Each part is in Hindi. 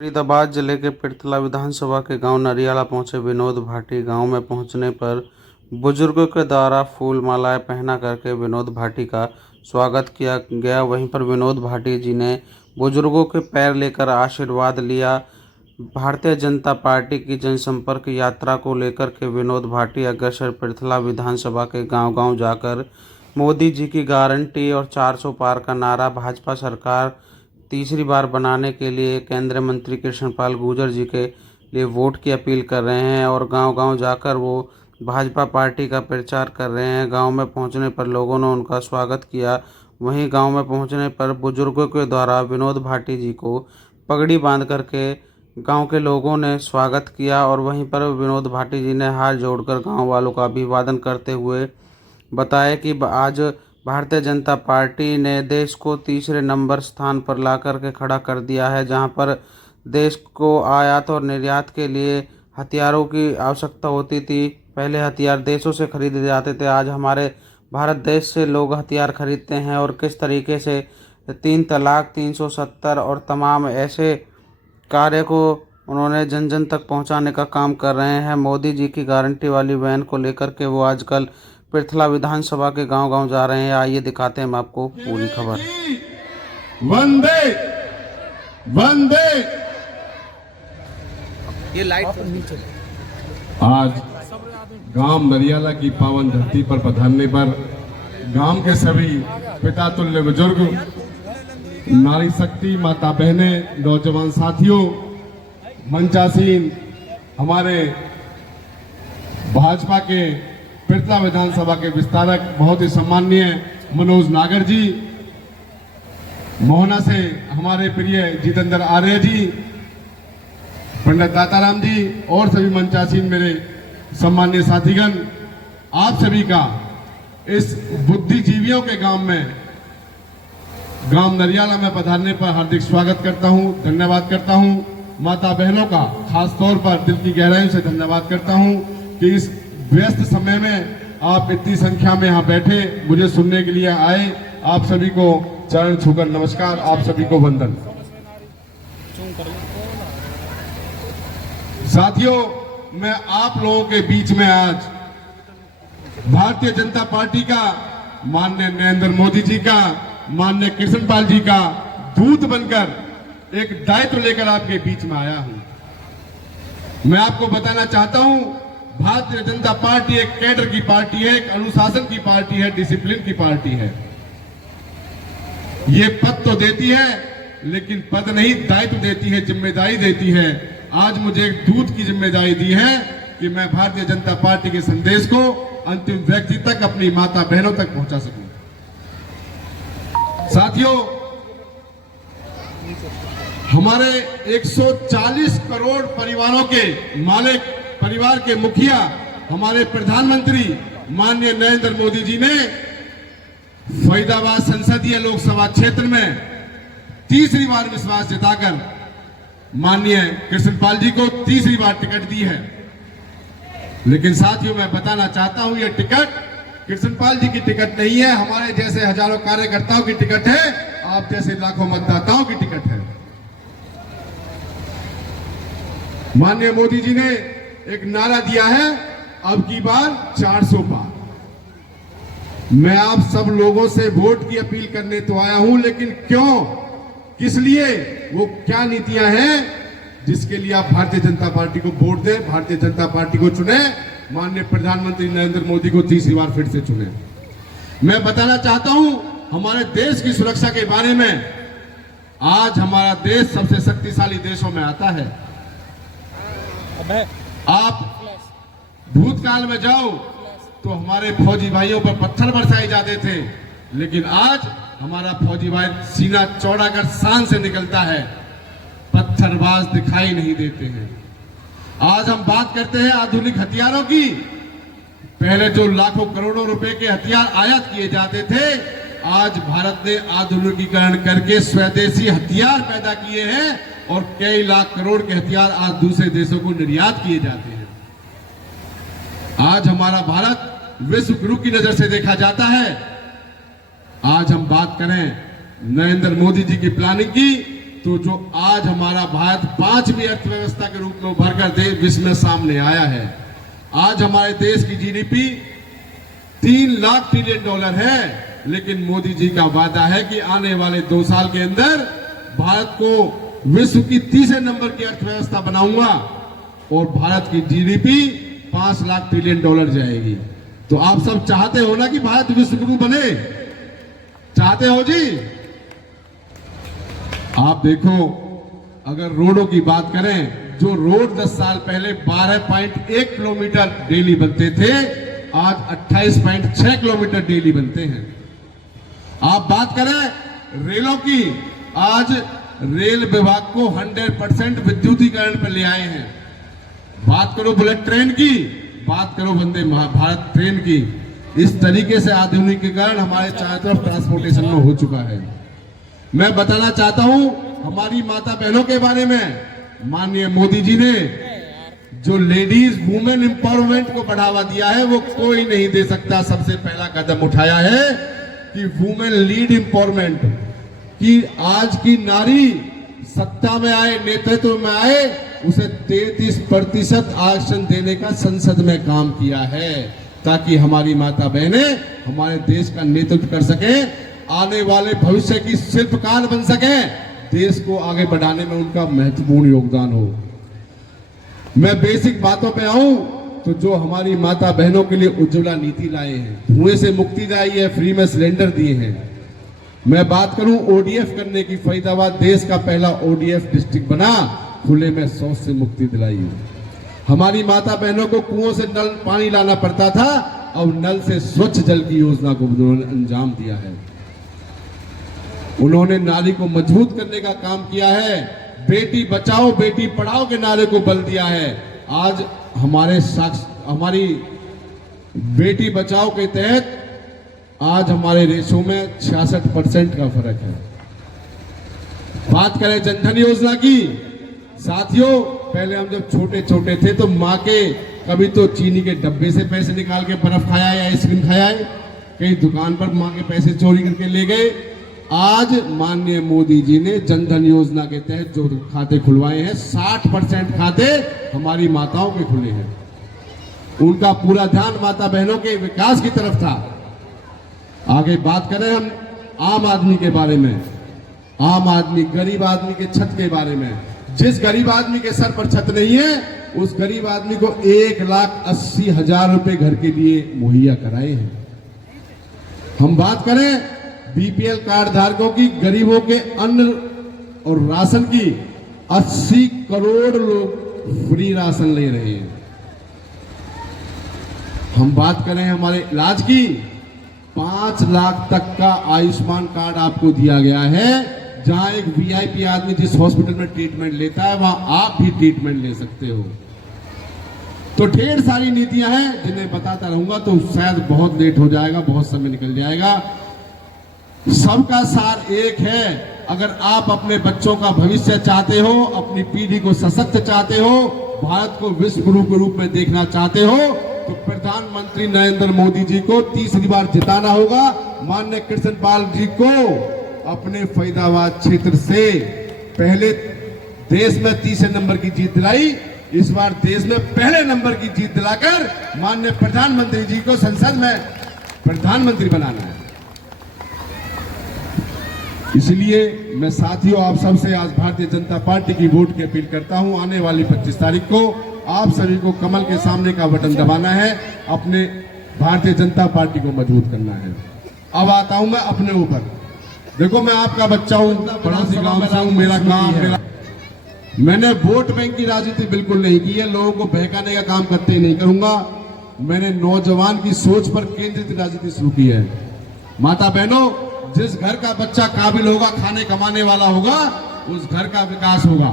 फरीदाबाद जिले के पृथला विधानसभा के गांव नरियाला पहुंचे विनोद भाटी। गांव में पहुंचने पर बुजुर्गों के द्वारा फूल मालाएं पहना करके विनोद भाटी का स्वागत किया गया। वहीं पर विनोद भाटी जी ने बुजुर्गों के पैर लेकर आशीर्वाद लिया। भारतीय जनता पार्टी की जनसंपर्क यात्रा को लेकर के विनोद भाटी अग्रसर पृथला विधानसभा के गांव-गांव जाकर मोदी जी की गारंटी और 400 पार का नारा, भाजपा सरकार तीसरी बार बनाने के लिए केंद्रीय मंत्री कृष्णपाल गुर्जर जी के लिए वोट की अपील कर रहे हैं और गांव-गांव जाकर वो भाजपा पार्टी का प्रचार कर रहे हैं। गांव में पहुंचने पर लोगों ने उनका स्वागत किया। वहीं गांव में पहुंचने पर बुजुर्गों के द्वारा विनोद भाटी जी को पगड़ी बांध करके गांव के लोगों ने स्वागत किया और वहीं पर विनोद भाटी जी ने हाथ जोड़कर गांव वालों का अभिवादन करते हुए बताया कि आज भारतीय जनता पार्टी ने देश को तीसरे नंबर स्थान पर ला कर के खड़ा कर दिया है। जहां पर देश को आयात और निर्यात के लिए हथियारों की आवश्यकता होती थी। पहले हथियार देशों से खरीदे जाते थे, आज हमारे भारत देश से लोग हथियार खरीदते हैं। और किस तरीके से 3 तलाक, 370 और तमाम ऐसे कार्य को उन्होंने जन जन तक पहुंचाने का काम कर रहे हैं। मोदी जी की गारंटी वाली वैन को लेकर के वो आजकल पृथला विधानसभा के गांव-गांव जा रहे हैं। आइए दिखाते हैं हम आपको पूरी खबर। वंदे वंदे। ये लाइट नीचे। आज गांव नरियाला की पावन धरती पर पधारने पर गांव के सभी पिता तुल्य बुजुर्ग, नारी शक्ति, माता बहने, नौजवान साथियों, मंचासीन, हमारे भाजपा के पृथला विधानसभा के विस्तारक बहुत ही सम्माननीय मनोज नागर जी, मोहना से हमारे प्रिय जितेंद्र आर्य जी, पंडित दाताराम जी और सभी मंचासीन मेरे सम्माननीय साथीगण, आप सभी का इस बुद्धिजीवियों के गांव नरियाला में पधारने पर हार्दिक स्वागत करता हूं, धन्यवाद करता हूं। माता बहनों का खास तौर पर दिल की गहराइयों से धन्यवाद करता हूं कि इस व्यस्त समय में आप इतनी संख्या में यहाँ बैठे मुझे सुनने के लिए आए। आप सभी को चरण छूकर नमस्कार, आप सभी को वंदन। साथियों, मैं आप लोगों के बीच में आज भारतीय जनता पार्टी का, माननीय नरेंद्र मोदी जी का, माननीय कृष्णपाल जी का दूत बनकर एक दायित्व लेकर आपके बीच में आया हूं। मैं आपको बताना चाहता हूं, भारतीय जनता पार्टी एक कैडर की पार्टी है, एक अनुशासन की पार्टी है, डिसिप्लिन की पार्टी है। ये पद तो देती है लेकिन पद नहीं, दायित्व देती है, जिम्मेदारी देती है। आज मुझे एक दूत की जिम्मेदारी दी है कि मैं भारतीय जनता पार्टी के संदेश को अंतिम व्यक्ति तक, अपनी माता बहनों तक पहुंचा सकूं। साथियों, हमारे 140 करोड़ परिवारों के मालिक, परिवार के मुखिया, हमारे प्रधानमंत्री माननीय नरेंद्र मोदी जी ने फरीदाबाद संसदीय लोकसभा क्षेत्र में तीसरी बार विश्वास जताकर माननीय कृष्णपाल जी को तीसरी बार टिकट दी है। लेकिन साथियों, मैं बताना चाहता हूं, यह टिकट कृष्णपाल जी की टिकट नहीं है, हमारे जैसे हजारों कार्यकर्ताओं की टिकट है, आप जैसे लाखों मतदाताओं की टिकट है। माननीय मोदी जी ने एक नारा दिया है, अब की बार 400 पार। मैं आप सब लोगों से वोट की अपील करने तो आया हूं, लेकिन क्यों, किस लिए, वो क्या नीतियां हैं जिसके लिए आप भारतीय जनता पार्टी को वोट दें, भारतीय जनता पार्टी को चुने, माननीय प्रधानमंत्री नरेंद्र मोदी को तीसरी बार फिर से चुने। मैं बताना चाहता हूं हमारे देश की सुरक्षा के बारे में। आज हमारा देश सबसे शक्तिशाली देशों में आता है। आप भूतकाल में जाओ तो हमारे फौजी भाइयों पर पत्थर बरसाए जाते थे, लेकिन आज हमारा फौजी भाई सीना चौड़ा कर शान से निकलता है, पत्थरबाज दिखाई नहीं देते हैं। आज हम बात करते हैं आधुनिक हथियारों की। पहले जो लाखों करोड़ों रुपए के हथियार आयात किए जाते थे, आज भारत ने आधुनिकीकरण करके स्वदेशी हथियार पैदा किए हैं और कई लाख करोड़ के हथियार आज दूसरे देशों को निर्यात किए जाते हैं। आज हमारा भारत विश्व गुरु की नजर से देखा जाता है। आज हम बात करें नरेंद्र मोदी जी की प्लानिंग की, तो जो आज हमारा भारत 5वीं अर्थव्यवस्था के रूप में उभर कर देश विश्व में सामने आया है। आज हमारे देश की जीडीपी 3 लाख ट्रिलियन डॉलर है, लेकिन मोदी जी का वादा है कि आने वाले 2 साल के अंदर भारत को विश्व की 3रे नंबर की अर्थव्यवस्था बनाऊंगा और भारत की जीडीपी 5 लाख ट्रिलियन डॉलर जाएगी। तो आप सब चाहते हो ना कि भारत विश्व गुरु बने? चाहते हो जी? आप देखो, अगर रोडों की बात करें, जो रोड 10 साल पहले 12.1 किलोमीटर डेली बनते थे, आज 28.6 किलोमीटर डेली बनते हैं। आप बात करें रेलों की, आज रेल विभाग को 100% विद्युतीकरण पर ले आए हैं। बात करो बुलेट ट्रेन की, बात करो वंदे भारत ट्रेन की। इस तरीके से आधुनिकीकरण हमारे चारों तरफ ट्रांसपोर्टेशन में हो चुका है। मैं बताना चाहता हूं हमारी माता बहनों के बारे में। माननीय मोदी जी ने जो लेडीज वुमेन एम्पावरमेंट को बढ़ावा दिया है, वो कोई नहीं दे सकता। सबसे पहला कदम उठाया है कि वुमेन लीड एम्पावरमेंट, कि आज की नारी सत्ता में आए, नेतृत्व में आए, उसे 33% आरक्षण देने का संसद में काम किया है, ताकि हमारी माता बहनें हमारे देश का नेतृत्व कर सके, आने वाले भविष्य की शिल्पकार बन सके, देश को आगे बढ़ाने में उनका महत्वपूर्ण योगदान हो। मैं बेसिक बातों पे आऊं तो जो हमारी माता बहनों के लिए उज्ज्वला नीति लाए हैं, धुएं से मुक्ति लाई है, फ्री में सिलेंडर दिए हैं। मैं बात करूं ओडीएफ करने की, फरीदाबाद देश का पहला ओडीएफ डिस्ट्रिक्ट बना, खुले में शौच से मुक्ति दिलाई है। हमारी माता बहनों को कुओं से नल पानी लाना पड़ता था, और नल से स्वच्छ जल की योजना को उन्होंने अंजाम दिया है। उन्होंने नारी को मजबूत करने का काम किया है। बेटी बचाओ बेटी पढ़ाओ के नारे को बल दिया है। आज हमारी बेटी बचाओ के तहत आज हमारे रेशो में 66% का फर्क है। बात करें जनधन योजना की, साथियों, पहले हम जब छोटे छोटे थे तो माँ के कभी तो चीनी के डब्बे से पैसे निकाल के बर्फ खाया है, आइसक्रीम खाया है, कहीं दुकान पर माँ के पैसे चोरी करके ले गए। आज माननीय मोदी जी ने जनधन योजना के तहत जो खाते खुलवाए हैं, 60% खाते हमारी माताओं के खुले हैं। उनका पूरा ध्यान माता बहनों के विकास की तरफ था। आगे बात करें हम आम आदमी के बारे में, आम आदमी, गरीब आदमी के छत के बारे में। जिस गरीब आदमी के सर पर छत नहीं है, उस गरीब आदमी को 1,80,000 रुपए घर के लिए मुहैया कराए हैं। हम बात करें बीपीएल कार्ड धारकों की, गरीबों के अन्न और राशन की, 80 करोड़ लोग फ्री राशन ले रहे हैं। हम बात करें हमारे इलाज की, 5 लाख तक का आयुष्मान कार्ड आपको दिया गया है। जहां एक वीआईपी आदमी जिस हॉस्पिटल में ट्रीटमेंट लेता है, वहां आप भी ट्रीटमेंट ले सकते हो। तो ढेर सारी नीतियां हैं जिन्हें बताता रहूंगा तो शायद बहुत लेट हो जाएगा, बहुत समय निकल जाएगा। सबका सार एक है, अगर आप अपने बच्चों का भविष्य चाहते हो, अपनी पीढ़ी को सशक्त चाहते हो, भारत को विश्व गुरु के रूप में देखना चाहते हो, तो प्रधानमंत्री नरेंद्र मोदी जी को तीसरी बार जिताना होगा। माननीय कृष्णपाल जी को अपने फरीदाबाद क्षेत्र से पहले देश में 3रे नंबर की जीत दिलाई, इस बार देश में पहले नंबर की जीत दिलाकर माननीय प्रधानमंत्री जी को संसद में प्रधानमंत्री बनाना है। इसलिए मैं साथियों आप सबसे आज भारतीय जनता पार्टी की वोट की अपील करता हूं। आने वाली 25 तारीख को आप सभी को कमल के सामने का बटन दबाना है, अपने भारतीय जनता पार्टी को मजबूत करना है। अब आता हूं मैं अपने ऊपर। देखो, मैं आपका बच्चा हूं, पड़ोसी गांव से हूं, मेरा काम मैंने वोट बैंक की राजनीति बिल्कुल नहीं की है, लोगों को बहकाने का काम करते नहीं करूंगा। मैंने नौजवान की सोच पर केंद्रित राजनीति शुरू की है। माता बहनों, जिस घर का बच्चा काबिल होगा, खाने कमाने वाला होगा, उस घर का विकास होगा,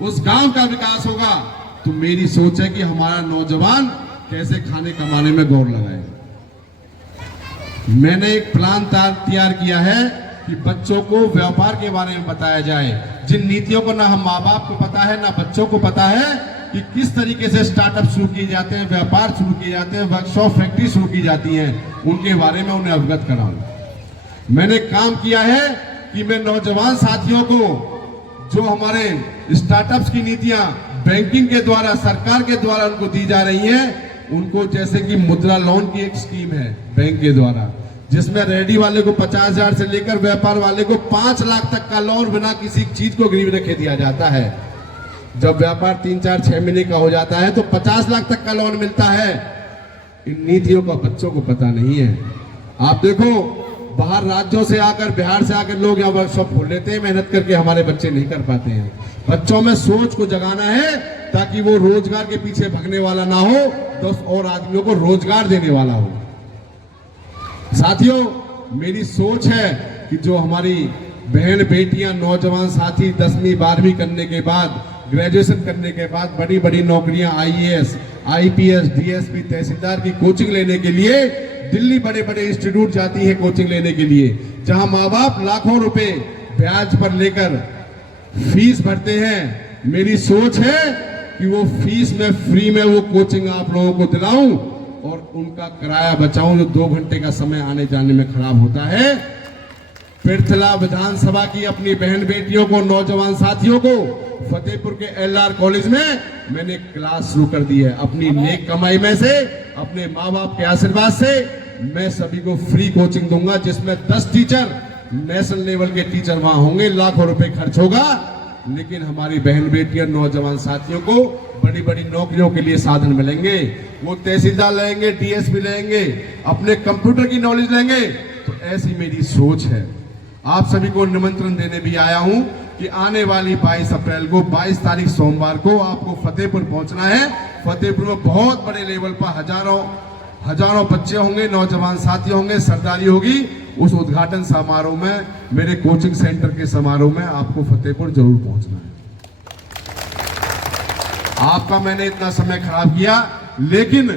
उस गांव का विकास होगा। तो मेरी सोच है कि हमारा नौजवान कैसे खाने कमाने में गौर लगाए। मैंने एक प्लान तैयार किया है कि बच्चों को व्यापार के बारे में बताया जाए, जिन नीतियों को ना हम माँ बाप को पता है, ना बच्चों को पता है कि किस तरीके से स्टार्टअप शुरू किए जाते हैं, व्यापार शुरू किए जाते हैं, वर्कशॉप फैक्ट्री शुरू की जाती हैं, उनके बारे में उन्हें अवगत कराऊं। मैंने काम किया है कि मैं नौजवान साथियों को जो हमारे स्टार्टअप्स की नीतियां बैंकिंग के द्वारा, सरकार के द्वारा उनको दी जा रही हैं, उनको जैसे कि मुद्रा लोन की एक स्कीम है बैंक के द्वारा, जिसमें रेडी वाले को 50,000 से लेकर व्यापार वाले को 5 लाख तक का लोन बिना किसी चीज को गिरवी रखे दिया जाता है। जब व्यापार 3, 4, 6 महीने का हो जाता है तो 50 लाख तक का लोन मिलता है। इन नीतियों का बच्चों को पता नहीं है। आप देखो, बाहर राज्यों से आकर, बिहार से आकर लोग यहाँ वर्कशॉप खोल लेते हैं, मेहनत करके हमारे बच्चे नहीं कर पाते हैं। बच्चों में सोच को जगाना है ताकि वो रोजगार के पीछे भागने वाला ना हो, 10 और आदमियों को रोजगार देने वाला हो। साथियों, मेरी सोच है कि जो हमारी बहन बेटियां, नौजवान साथी 10वीं 12वीं करने के बाद, ग्रेजुएशन करने के बाद बड़ी बड़ी नौकरियां, IAS, IPS, DSP, तहसीलदार की कोचिंग लेने के लिए दिल्ली बड़े बड़े इंस्टीट्यूट जाती है कोचिंग लेने के लिए, जहां माँ बाप लाखों रुपए ब्याज पर लेकर फीस भरते हैं। मेरी सोच है कि वो फीस में फ्री में वो कोचिंग आप लोगों को दिलाऊं और उनका किराया बचाऊं, जो 2 घंटे का समय आने जाने में खराब होता है। पृथला विधानसभा की अपनी बहन बेटियों को, नौजवान साथियों को फतेहपुर के LR कॉलेज में मैंने क्लास शुरू कर दी है। अपनी नेक कमाई में से, अपने माँ बाप के आशीर्वाद से मैं सभी को फ्री कोचिंग दूंगा, जिसमें 10 टीचर, नेशनल लेवल के टीचर वहां होंगे, लाखों रुपए खर्च होगा, लेकिन हमारी बहन बेटियां, नौजवान साथियों को बड़ी बड़ी नौकरियों के लिए साधन मिलेंगे। वो तहसीलदार लेंगे, DSP लेंगे, अपने कंप्यूटर की नॉलेज लेंगे। तो ऐसी मेरी सोच है। आप सभी को निमंत्रण देने भी आया हूं कि आने वाली 22 अप्रैल को, 22 तारीख सोमवार को आपको फतेहपुर पहुंचना है। फतेहपुर में बहुत बड़े लेवल पर हजारों बच्चे होंगे, नौजवान साथी होंगे, सरदारी होगी। उस उद्घाटन समारोह में, मेरे कोचिंग सेंटर के समारोह में आपको फतेहपुर जरूर पहुंचना है। आपका मैंने इतना समय खराब किया, लेकिन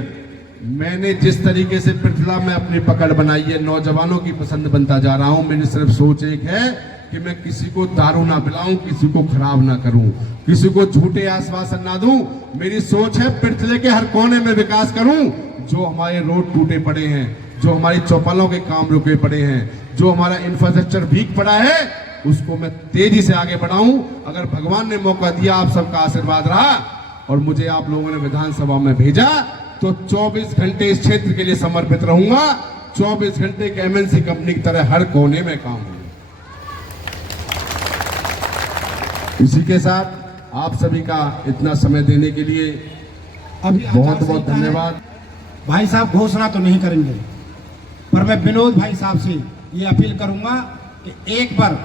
मैंने जिस तरीके से पृथला में अपनी पकड़ बनाई है, नौजवानों की पसंद बनता जा रहा हूं। मेरी सिर्फ सोच एक है कि मैं किसी को दारू ना पिलाऊं, किसी को खराब ना करूं, किसी को झूठे आश्वासन ना दूं। मेरी सोच है पृथले के हर कोने में विकास करूं। जो हमारे रोड टूटे पड़े हैं, जो हमारी चौपालों के काम रुके पड़े हैं, जो हमारा इंफ्रास्ट्रक्चर वीक पड़ा है, उसको मैं तेजी से आगे बढ़ाऊं। अगर भगवान ने मौका दिया, आप सबका आशीर्वाद रहा और मुझे आप लोगों ने विधानसभा में भेजा, तो 24 घंटे इस क्षेत्र के लिए समर्पित रहूंगा। 24 घंटे एक MNC कंपनी की तरह हर कोने में काम होगा। इसी के साथ आप सभी का इतना समय देने के लिए बहुत बहुत धन्यवाद। भाई साहब घोषणा तो नहीं करेंगे, पर मैं विनोद भाई साहब से ये अपील करूंगा कि एक बार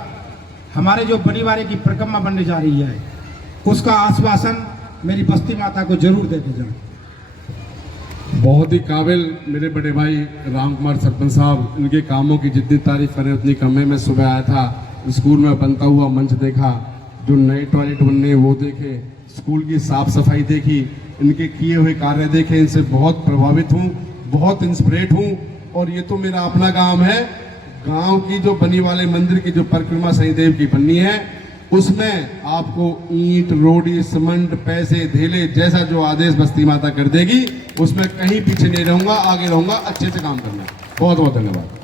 हमारे जो बनीवारे की परिक्रमा बनने जा रही है, उसका आश्वासन मेरी बस्ती माता को जरूर देके जाए। बहुत ही काबिल मेरे बड़े भाई राम कुमार सरपंच साहब, इनके कामों की जितनी तारीफ करें उतनी कम है। मैं सुबह आया था, स्कूल में बनता हुआ मंच देखा, जो नए टॉयलेट बनने वो देखे, स्कूल की साफ सफाई देखी, इनके किए हुए कार्य देखे, इनसे बहुत प्रभावित हूँ, बहुत इंस्पिरेट हूँ। और ये तो मेरा अपना गांव है। गांव की जो बनी वाले मंदिर की जो परिक्रमा शनिदेव की बननी है, उसमें आपको ईंट, रोड़ी, सीमेंट, पैसे, धेले, जैसा जो आदेश बस्ती माता कर देगी, उसमें कहीं पीछे नहीं रहूंगा, आगे रहूंगा, अच्छे से काम करना। बहुत बहुत धन्यवाद।